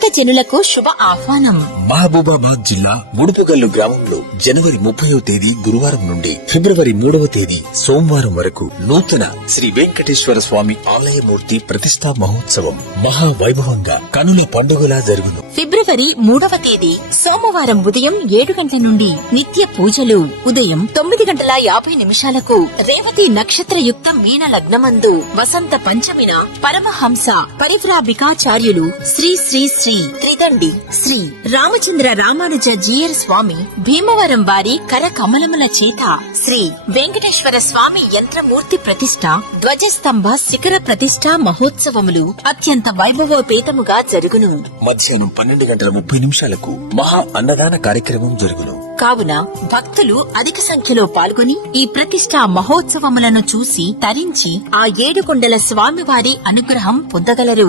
భక్త జనులకు శుభ ఆహ్వానం. మహబూబాబాద్ జిల్లా ముడుపుగల్లు గ్రామంలో జనవరి 30వ తేదీ గురువారం నుండి ఫిబ్రవరి 3వ తేదీ సోమవారం వరకు నూతన శ్రీ వెంకటేశ్వర స్వామి ఆలయమూర్తి ప్రతిష్టా మహోత్సవం మహావైభవంగా కనుల పండుగలా జరుగును. ఫిబ్రవరి 3వ తేదీ సోమవారం ఉదయం 7 గంటల నుండి నిత్య పూజలు. ఉదయం 9:50 రేవతి నక్షత్రయుక్త మీన లగ్నమందు వసంత పంచమిన పరమహంస పరివ్రాభికాచార్యులు శ్రీ శ్రీ శ్రీ త్రిదండి శ్రీ రామచంద్ర రామానుజ జీయర్ స్వామి భీమవరం వారి కర కమలముల చేత శ్రీ వెంకటేశ్వర స్వామి యంత్రమూర్తి ప్రతిష్ట ధ్వజస్తంభ శిఖర ప్రతిష్టా మహోత్సవములు అత్యంత వైభవోపేతముగా జరుగును. మధ్యాహ్నం 12:30 మహా అన్నదాన కార్యక్రమం జరుగును. కావున భక్తులు అధిక సంఖ్యలో పాల్గొని ఈ ప్రతిష్టా మహోత్సవములను చూసి తరించి ఆ 7 కొండల స్వామివారి అనుగ్రహం పొందగలరు.